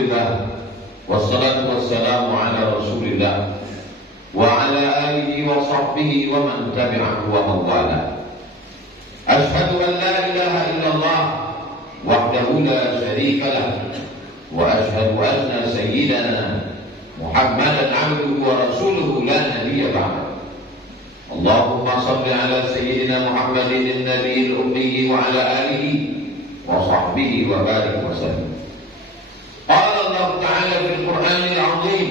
Alhamdulillah, wassalatu wassalamu ala Rasulillah wa ala alihi wa sahbihi wa man tabi'ahu wa mawala. Ashhadu an la ilaha illallah wahdahu la syarika lah wa ashhadu anna sayyidana Muhammadan abduhu wa rasuluhu la nabiyya ba'da. Allahumma salli ala sayyidina Muhammadin an-nabiyil ummi wa ala alihi wa sahbihi wa barik wa sallim. Qala Allah Ta'ala fil Qur'anil 'azim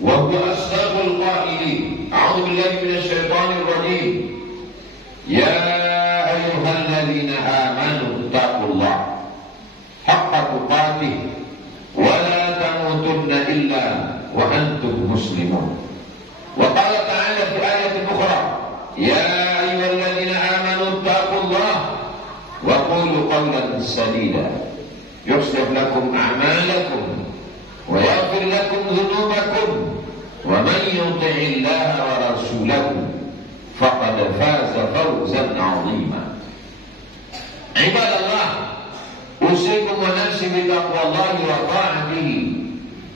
wa huwa asdaqul qa'ilin. A'udzu billahi minasy syaithanir rajim. Ya ayyuhalladzina amanu taqullaha haqqa tuqatih wa la tamutunna illa wa antum muslimun. Wa qala ta'ala fi ayatin ukhra, ya ayyuhalladzina amanu taqullaha wa qulu qawlan sadida yuslih lakum a'malakum wa yaghfir lakum dhunubakum wa man yuti'illaha wa rasulahu faqad faza fawzan 'azima. Ibadallah, usikum wa nafsi bi taqwallahi wa ta'atihi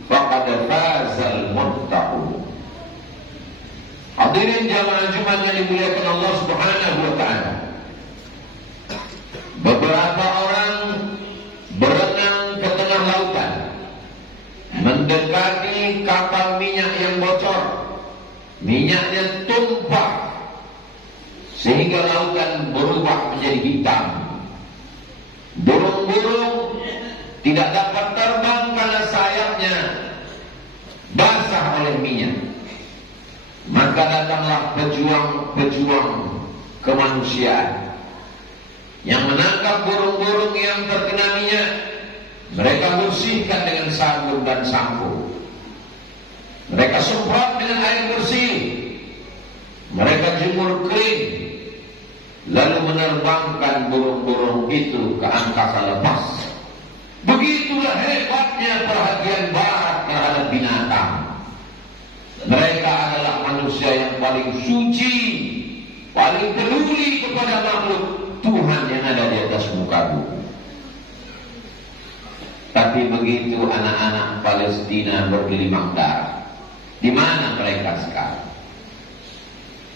faqad fazal muttaqun. Hadirin jamaah Jumat yang dimuliakan Allah Subhanahu wa taala. Beberapa orang berenang ke tengah lautan, mendekati kapal minyak yang bocor. Minyaknya tumpah sehingga lautan berubah menjadi hitam. Burung-burung tidak dapat terbang karena sayapnya basah oleh minyak. Maka datanglah pejuang-pejuang kemanusiaan yang menangkap burung-burung yang terkena minyak. Mereka bersihkan dengan sabun dan sampo. Mereka semprot dengan air bersih. Mereka jemur kering, lalu menerbangkan burung-burung itu ke angkasa lepas. Begitulah hebatnya perhatian Barat terhadap binatang. Mereka adalah manusia yang paling suci, paling peduli kepada makhluk Tuhan yang ada di atas muka bumi. Tapi begitu anak-anak Palestina bergelimang darah, di mana mereka sekarang?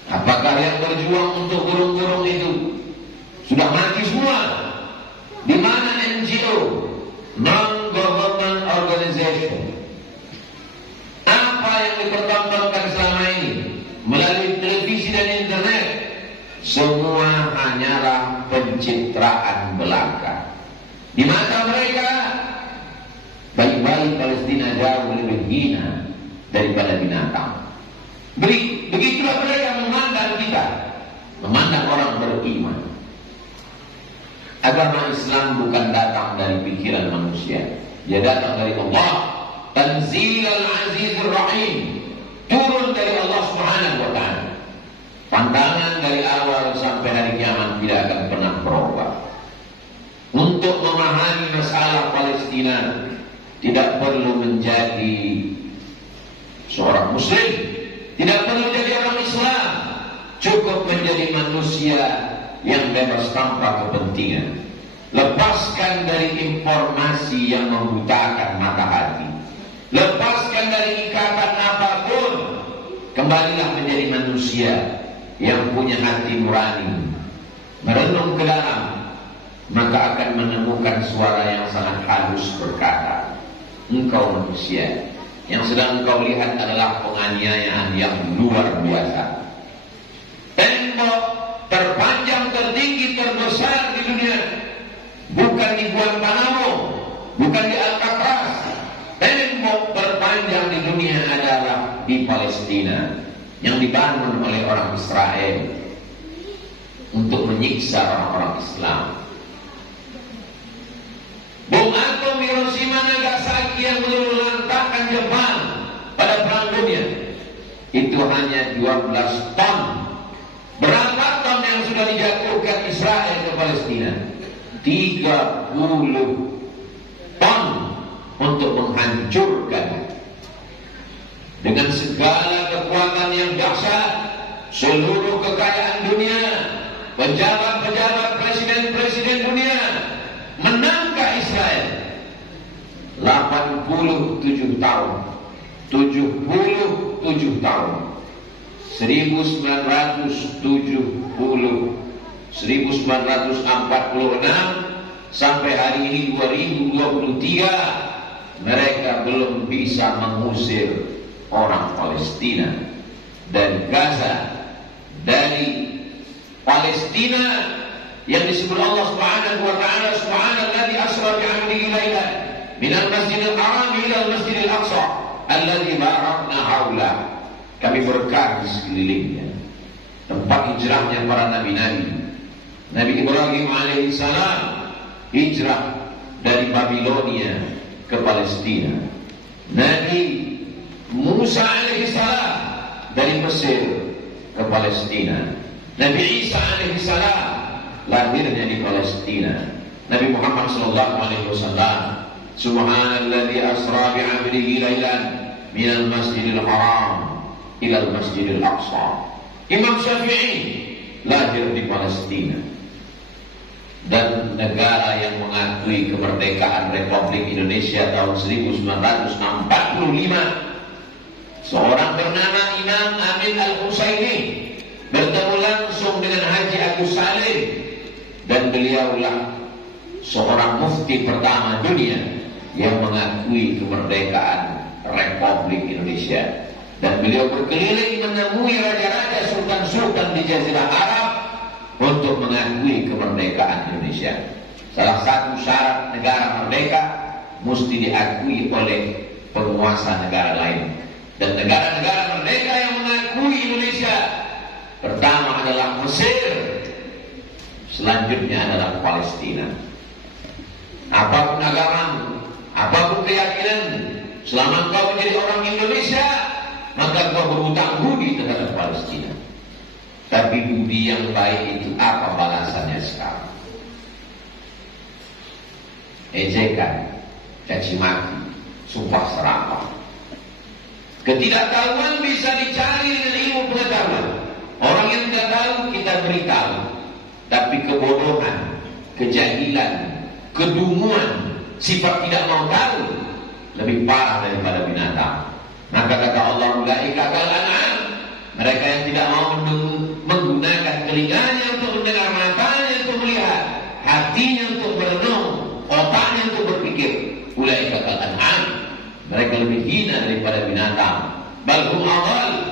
Apakah yang berjuang untuk burung-burung itu sudah mati semua? Di mana NGO, non-government organization? Apa yang dipertontonkan selama ini melalui televisi dan internet? Semua hanyalah pencitraan belaka. Di mata mereka, bayi-bayi Palestina jauh lebih hina daripada binatang. Begitulah mereka memandang kita, memandang orang beriman. Agama Islam bukan datang dari pikiran manusia, dia datang dari Allah. Tanzilal Azizur Rahim, turun dari Allah Subhanahu wa ta'ala. Pandangan dari awal sampai hari kiamat tidak akan pernah berubah. Untuk memahami masalah Palestina tidak perlu menjadi seorang muslim, tidak perlu jadi orang Islam, cukup menjadi manusia yang bebas tanpa kepentingan. Lepaskan dari informasi yang membutakan mata hati, lepaskan dari ikatan apapun, kembalilah menjadi manusia yang punya hati nurani. Merenung ke dalam, maka akan menemukan suara yang sangat halus berkata, engkau manusia, yang sedang engkau lihat adalah penganiayaan yang luar biasa. Tembok terpanjang, tertinggi, terbesar di dunia bukan di Guantanamo, bukan di Alcatraz. Tembok terpanjang di dunia adalah di Palestina, yang dibangun oleh orang Israel untuk menyiksa orang-orang Islam. Bom atom Hiroshima Nagasaki yang meluluhlantahkan Jepang pada perang dunia itu hanya 12 ton. Berapa ton yang sudah dijatuhkan Israel ke Palestina? 30 ton untuk menghancurkan. Dengan segala kekuatan yang dahsyat, seluruh kekayaan dunia, pejabat-pejabat, presiden-presiden dunia menangkap Israel. 80 77 tahun. 77 tahun. 1946 sampai hari ini 2023 mereka belum bisa mengusir orang Palestina dari Gaza, dari Palestina yang disebut Allah Subhanahu wa taala, subhanalladzi asra bi 'abdihi lailan minal masjidil haram ila al masjidil aqsa alladzi barakna haula. Kami berkah di sekelilingnya, tempat hijrahnya para nabi-nabi. Nabi Ibrahim alaihissalam hijrah dari Babilonia ke Palestina. Nabi Musa alaihissalam dari Mesir ke Palestina. Nabi Isa alaihissalam lahirnya di Palestina. Nabi Muhammad sallallahu alaihi wasallam, subhanalladzi asra bi 'abdihi lailan minal masjidil haram ila al masjidil aqsa. Imam Syafi'i lahir di Palestina, dan negara yang mengakui kemerdekaan Republik Indonesia tahun 1945. Seorang bernama Imam Amin Al-Husaini bertemu langsung dengan Haji Agus Salim, dan beliaulah seorang mufti pertama dunia yang mengakui kemerdekaan Republik Indonesia. Dan beliau berkeliling menemui raja-raja, sultan-sultan di Jazirah Arab untuk mengakui kemerdekaan Indonesia. Salah satu syarat negara merdeka mesti diakui oleh penguasa negara lain. Dan negara-negara merdeka yang mengakui Indonesia pertama adalah Mesir, selanjutnya adalah Palestina. Apapun agamamu, apapun keyakinan, selama engkau menjadi orang Indonesia, maka kau berhutang budi terhadap Palestina. Tapi budi yang baik itu apa balasannya sekarang? Ejekan, caci maki, sumpah serapah. Ketidaktahuan bisa dicari dengan ilmu pengetahuan. Orang yang tidak tahu kita beritahu. Tapi kebodohan, kejahilan, kedunguan, sifat tidak mau tahu lebih parah daripada binatang. Maka kata Allah, ulaika kal an'am, mereka yang tidak mau menggunakan telinganya untuk mendengar, matanya untuk melihat, hatinya untuk merenung, otaknya untuk berpikir. Ulaika kal an'am, mereka lebih hina daripada binatang. Bal hum adall,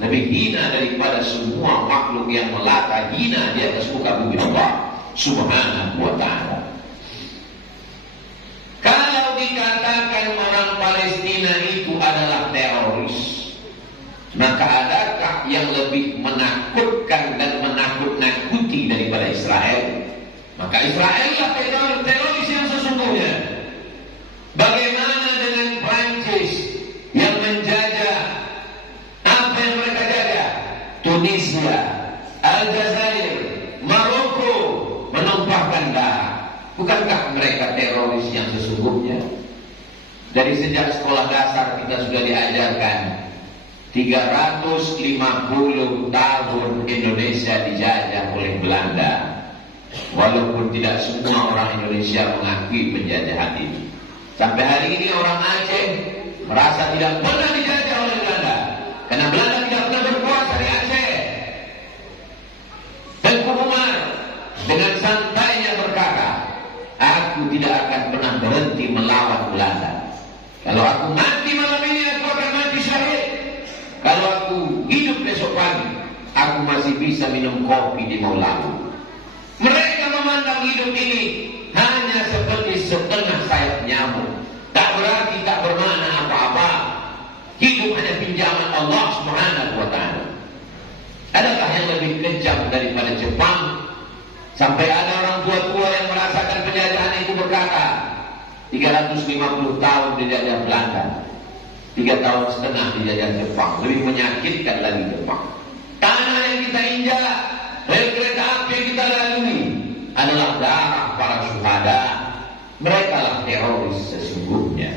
lebih hina daripada semua makhluk yang melata hina di atas muka bumi Allah Subhanahu wa ta'ala. Kalau dikatakan orang Palestina itu adalah teroris, maka adakah yang lebih menakutkan dan menakut-nakuti daripada Israel? Maka Israel lah teroris yang sesungguhnya. Bagaimana dengan Prancis yang menjajah? Apa yang mereka jajah? Tunisia, Aljazair, Maroko, menumpahkan darah. Bukankah mereka teroris yang sesungguhnya? Dari sejak sekolah dasar kita sudah diajarkan 350 tahun Indonesia dijajah oleh Belanda. Walaupun tidak semua orang Indonesia mengakui penjajahan itu. Sampai hari ini orang Aceh merasa tidak pernah dijajah oleh Belanda, karena Belanda tidak pernah berkuasa di Aceh. Tengku Umar dengan santainya berkata, aku tidak akan pernah berhenti melawan Belanda. Kalau aku mati malam ini, aku akan mati syahid. Kalau aku hidup besok pagi, aku masih bisa minum kopi di Maulamu. Mereka memandang hidup ini hanya seperti setengah sayap nyamuk. Tak berarti, tak bermakna apa-apa. Hidup hanya pinjaman Allah Subhanahu wa ta'ala. Adakah yang lebih kejam daripada Jepang? Sampai ada orang tua-tua yang merasakan penjajahan itu berkata, 350 tahun dijajah Belanda, 3 tahun setengah dijajah Jepang. Lebih menyakitkan lagi Jepang. Tanah yang kita injak, rel kereta api yang kita lalui adalah darah para syuhada. Mereka lah teroris sesungguhnya.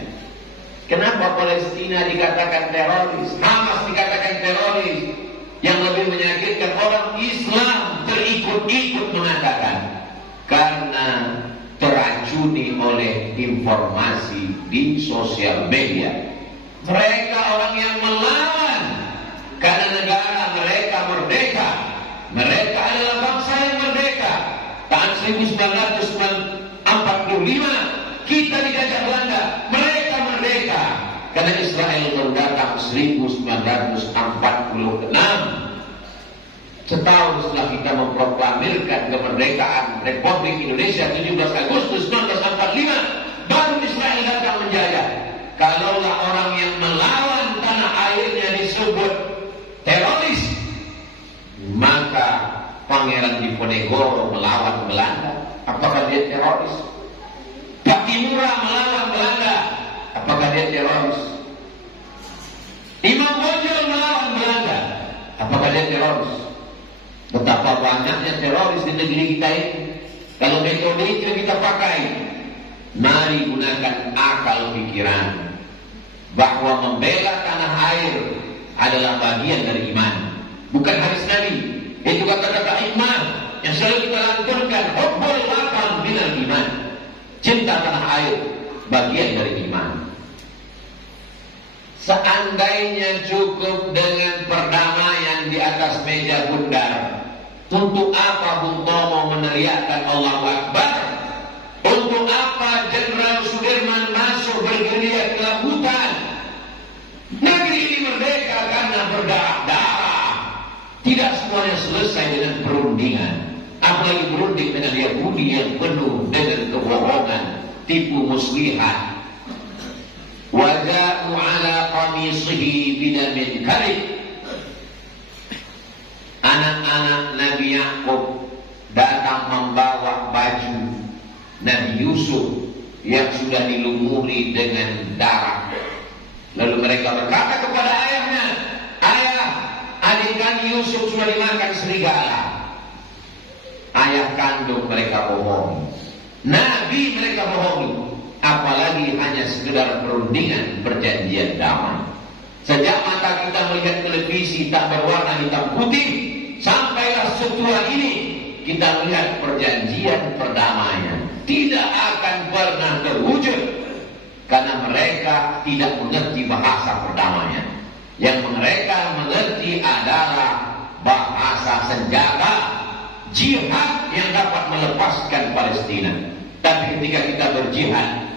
Kenapa Palestina dikatakan teroris, Hamas dikatakan teroris? Yang lebih menyakitkan, orang Islam terikut-ikut mengatakan karena teracuni oleh informasi di sosial media. Mereka orang yang melawan karena negara mereka merdeka. Mereka adalah bangsa yang merdeka. Tahun 1945 kita dijajah Belanda, mereka merdeka. Karena Israel baru datang 1946. Setahun setelah kita memproklamirkan kemerdekaan Republik Indonesia 17 Agustus 1945, baru Israel datang menjajah. Kalaulah orang yang melawan tanah airnya disebut teroris, maka Pangeran Diponegoro melawan Belanda, apakah dia teroris? Pakimura melawan Belanda, apakah dia teroris? Imam Bonjol melawan Belanda, apakah dia teroris? Betapa banyaknya teroris di negeri kita ini. Kalau metode itu kita pakai, mari gunakan akal pikiran bahwa membela tanah air adalah bagian dari iman, bukan hadis Nabi. Itu kata-kata iman yang selalu kita lantunkan, hubbul watan minal iman. Cinta tanah air bagian dari iman. Seandainya cukup dengan perdamaian di atas meja bundar, untuk apa Bung Tomo meneriakkan Allahu Akbar? Untuk apa Jenderal Sudirman masuk bergerilya ke hutan? Negeri ini merdeka karena berdarah-darah. Tidak semuanya selesai dengan perundingan. Apalagi berunding dengan Yahudi yang penuh dengan kebohongan, tipu muslihat. Waja'u ala qamisihi bidamin kadhib. Anak-anak Nabi Yakub datang membawa baju Nabi Yusuf yang sudah dilumuri dengan darah. Lalu mereka berkata kepada ayahnya, "Ayah, adik kami Yusuf sudah dimakan serigala." Ayah kandung mereka bohongi, Nabi mereka bohongi. Apalagi hanya sekedar perundingan perjanjian damai. Sejak mata kita melihat televisi tak berwarna hitam putih, sampailah setua ini kita melihat perjanjian perdamaian tidak akan pernah terwujud karena mereka tidak mengerti bahasa perdamaian. Yang mereka mengerti adalah bahasa senjata jihad yang dapat melepaskan Palestina. Tapi ketika kita berjihad,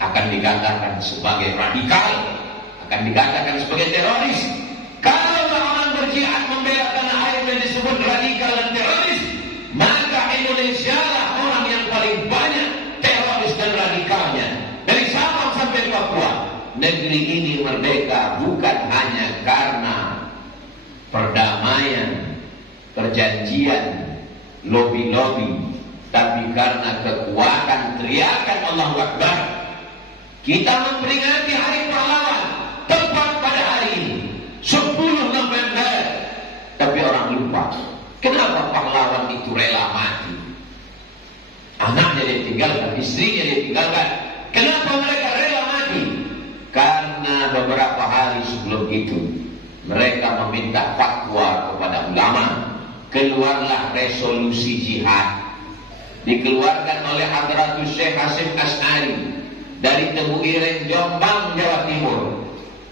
akan dikatakan sebagai radikal, akan dikatakan sebagai teroris. Kalau orang berjihad membela tanah air yang disebut radikal dan teroris, maka Indonesia lah orang yang paling banyak teroris dan radikalnya. Dari Sabang sampai Papua, negeri ini merdeka bukan hanya karena perdamaian, perjanjian, lobi-lobi, tapi karena kekuatan teriakan Allahu Akbar. Kita memperingati Hari Pahlawan tepat pada hari ini 10 November. Tapi orang lupa, kenapa pahlawan itu rela mati? Anaknya dia tinggalkan, istrinya dia tinggalkan. Kenapa mereka rela mati? Karena beberapa hari sebelum itu mereka meminta fatwa kepada ulama. Keluarlah resolusi jihad, dikeluarkan oleh Hadratus Syekh Hasyim Asy'ari dari Tebu Ireng, Jombang, Jawa Timur,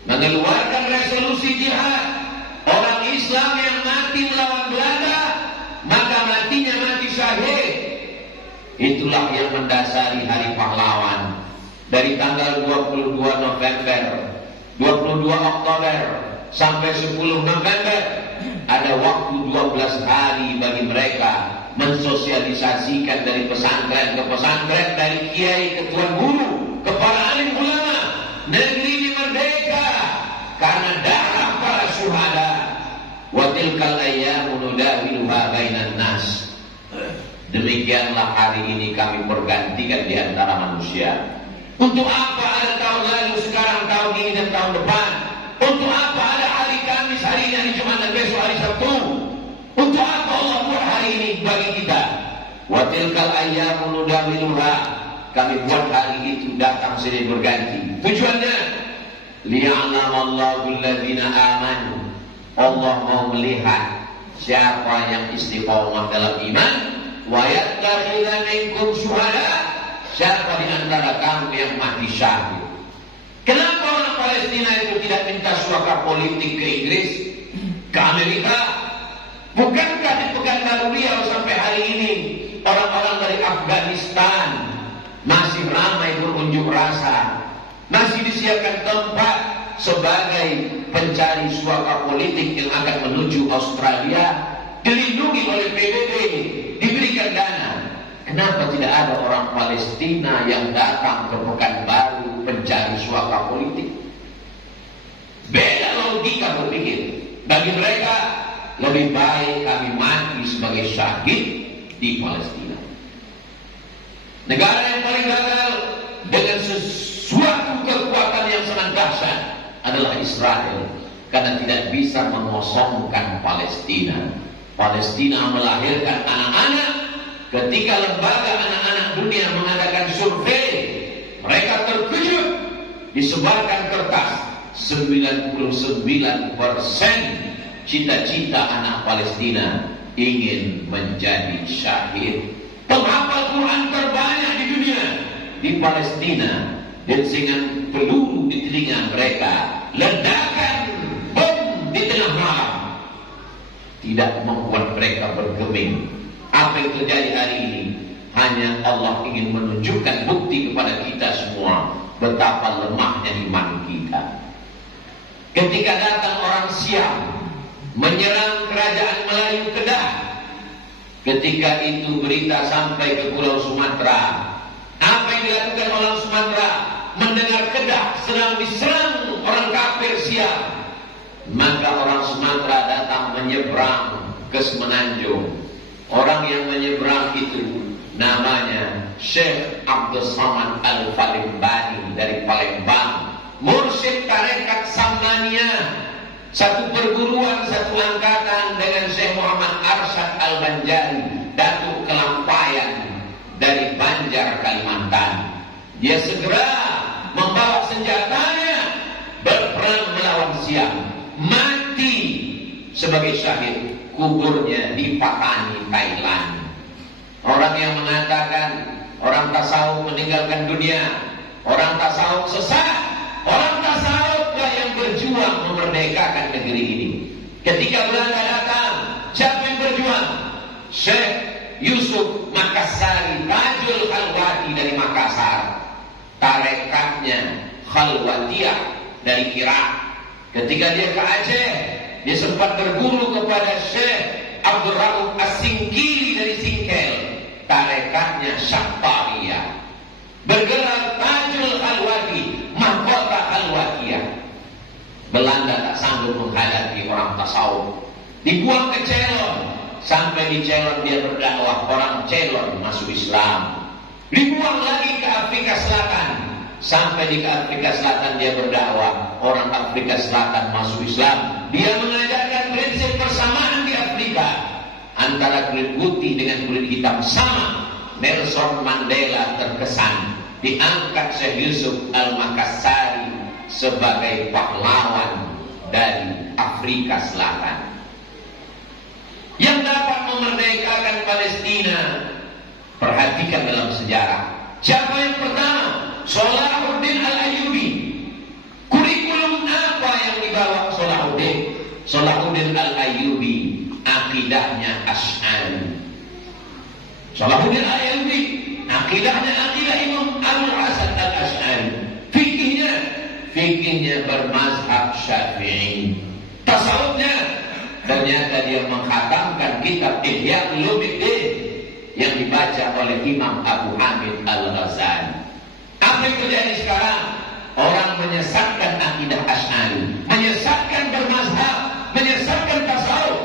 mengeluarkan resolusi jihad. Orang Islam yang mati melawan Belanda, maka matinya mati syahid. Itulah yang mendasari Hari Pahlawan. Dari tanggal 22 November, 22 Oktober sampai 10 November, ada waktu 12 hari bagi mereka mensosialisasikan dari pesantren ke pesantren, dari kiai ke tuan guru, kepada alim ulama. Negeri ini merdeka karena darah para syuhada. Wa tilkal ayyamu nudawiluha bainan nas. Demikianlah hari ini kami pergantikan di antara manusia. Untuk apa ada tahun lalu, sekarang tahun ini dan tahun depan? Untuk apa ada hari Kamis, hari ini hari Jumat dan besok hari Sabtu? Untuk apa Allah buat hari ini bagi kita? Wa tilkal ayyamu nudawiluha. Kami buat hari itu datang sini berganti. Tujuannya liya'lamallahu alladzina amanu. Allah mau melihat siapa yang istiqomah dalam iman. Wa yattakhidha minkum syuhada. siapa di antara kamu yang mati syahid? Kenapa orang Palestina itu tidak minta suaka politik ke Inggris, ke Amerika? Bukankah di Pekanbaru Riau sampai hari ini orang-orang dari Afghanistan masih ramai berunjuk rasa, masih disiapkan tempat sebagai pencari suaka politik yang akan menuju Australia, dilindungi oleh PBB, diberikan dana. Kenapa tidak ada orang Palestina yang datang ke Pekanbaru mencari suaka politik? Beda logika berpikir. Bagi mereka lebih baik kami mati sebagai syahid di Palestina. Negara yang paling gagal dengan sesuatu kekuatan yang sangat dahsyat adalah Israel, karena tidak bisa mengosongkan Palestina. Palestina melahirkan anak-anak. Ketika lembaga anak-anak dunia mengadakan survei, mereka terkejut. Disebarkan kertas, 99% cita-cita anak Palestina ingin menjadi syahid. Penghafal Quran terbanyak di dunia di Palestina, dan dengan peluru di telinga mereka, ledakan bom di tengah malam tidak membuat mereka bergeming. Apa yang terjadi hari ini hanya Allah ingin menunjukkan bukti kepada kita semua betapa lemahnya iman kita. Ketika datang orang Siam menyerang kerajaan Melayu Kedah, ketika itu berita sampai ke Pulau Sumatera, apa yang dilakukan orang Sumatera mendengar Kedah sedang diserang orang kafir Siam, maka orang Sumatera datang menyeberang ke Semenanjung. Orang yang menyeberang itu namanya Syekh Abdul Samad Al-Falimbani dari Palembang, mursyid tarekat Sammaniyah, satu perguruan, satu angkatan dengan Syekh Muhammad Arsyad Al-Banjari, Datuk Kelampayan dari Banjar, Kalimantan. Dia segera membawa senjatanya berperang melawan Siam, mati sebagai syahid. Kuburnya di Patani, Thailand. Orang yang mengatakan orang tasawuf meninggalkan dunia, orang tasawuf sesat, orang tasawuflah yang berjuang memerdekakan negeri ini. Ketika Belanda datang, siapa yang berjuang? Syekh Yusuf Makassari, Tajul Khalwati dari Makassar, tarekatnya Khalwatiyah dari Irak. Ketika dia ke Aceh, dia sempat berguru kepada Syekh Abdul Rauf As-Singkili dari Singkel, tarekatnya Syaktariyah. Bergerak Tajul Khalwati, mahkota Khalwatiyah. Belanda tak sanggup menghadapi orang tasawuf, dibuang ke Ceylon. Sampai di Ceylon dia berdakwah, orang Ceylon masuk Islam. Dibuang lagi ke Afrika Selatan. Sampai di Afrika Selatan dia berdakwah, orang Afrika Selatan masuk Islam. Dia mengajarkan prinsip persamaan di Afrika antara kulit putih dengan kulit hitam sama. Nelson Mandela terkesan, diangkat Syekh Yusuf Al-Makassari sebagai pahlawan dari Afrika Selatan yang dapat memerdekakan Palestina. Perhatikan dalam sejarah, siapa yang pertama? Salahuddin Al-Ayyubi. Kurikulum apa yang dibawa Salahuddin? Salahuddin Al-Ayyubi akidahnya Asy'ari. Salahuddin Al-Ayyubi akidahnya akidah Imam Abul Hasan Al-Asy'ari. Fikihnya bermazhab Syafi'i. Tasawufnya ternyata dia mengkhatamkan kitab Ihya Ulumuddin yang dibaca oleh Imam Abu Hamid Al-Ghazali. Apa yang terjadi sekarang? Orang menyesatkan akidah Asy'ari, menyesatkan bermazhab, menyesatkan tasawuf.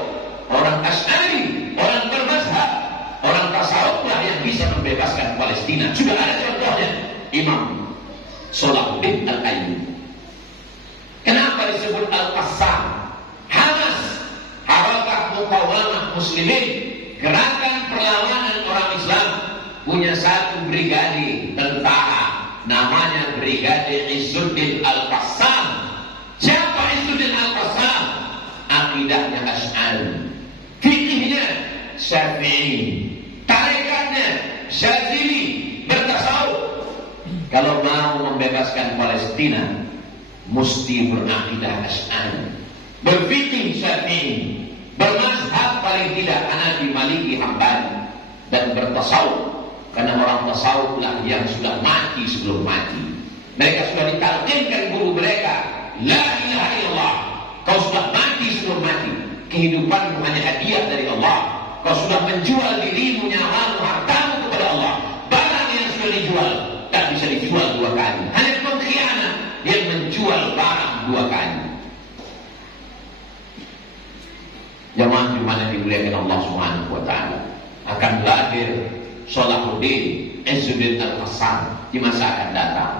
Orang Asy'ari, orang bermazhab, orang tasawuflah yang bisa membebaskan Palestina. Sudah ada contohnya, Imam Salahuddin Al-Ayyubi. Kenapa disebut Al-Qassam? Hamas, Harakah Muqawamah Muslimin, gerakan perlawanan orang Islam, punya satu brigade tentara, namanya Brigade Izzuddin Al-Qassam. Siapa Izzuddin Al-Qassam? Akidahnya Asy'ari, fikihnya Syafi'i, tarekatnya Syadzili, bertasawuf. kalau mau membebaskan Palestina mesti berakidah Asy'ari, berfikih Syafi'i, bermazhab paling tidak Hanafi, Maliki, Hambali, dan bertasawuf. Karena orang tasawuf lah yang sudah mati sebelum mati. Mereka sudah ditalqinkan guru mereka, la ilaha illallah. Kau sudah mati sebelum mati. Kehidupanmu hanya hadiah dari Allah. Kau sudah menjual dirimu, nyawamu, hartamu kepada Allah. Barang yang sudah dijual tak bisa dijual dua kali. Hanya pengkhianat yang menjual barang dua kali. Jamaah di mana dimuliakan Allah Subhanahu wa taala, akan lahir Salahuddin Izzuddin Al-Qassam di masa akan datang.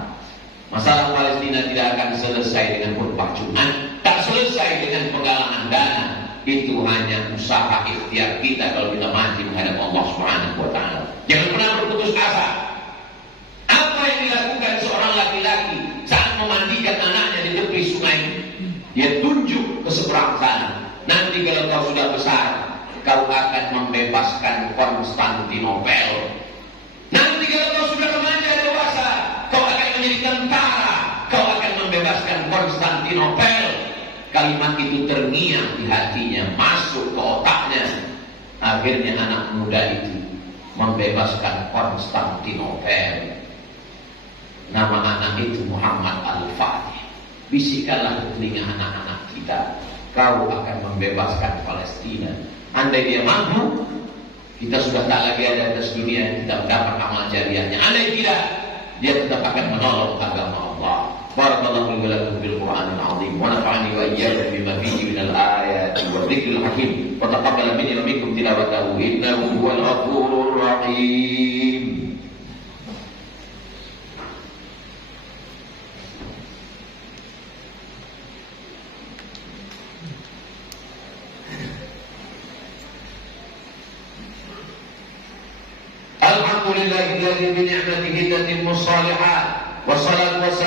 Masalah Palestina tidak akan selesai dengan khutbah Jumat, tak selesai dengan penggalangan dana. Itu hanya usaha ikhtiar kita kalau kita mati menghadap Allah Subhanahu wa taala. Jangan pernah berputus asa. Apa yang dilakukan seorang laki-laki saat memandikan anaknya di tepi sungai, dia tunjuk ke seberang sana. Nanti kalau kau sudah besar, kau akan membebaskan Konstantinopel. Nanti kalau kau sudah remaja dewasa, kau akan menjadi tentara. Kau akan membebaskan Konstantinopel. Kalimat itu terngiang di hatinya, masuk ke otaknya. Akhirnya anak muda itu membebaskan Konstantinopel. Nama anak itu Muhammad Al-Fatih. Bisikanlah ke telinga anak-anak kita, kau akan membebaskan Palestina. Andai dia mampu, kita sudah tak lagi ada atas dunia, kita mendapat amal jariahnya. Andai tidak, dia tetap akan menolong agama Allah. Barakallahu li wa lakum bil Qur'anil 'azim wa nafa'ani wa iyyakum bima fihi minal ayati wa dzikril hakim. Wa taqabbal minni wa minkum tilawatahu innahu huwal ghafurur rahim. Alhamdulillahilladzi bi ni'matihi tatimmus shalihat. Wassalatu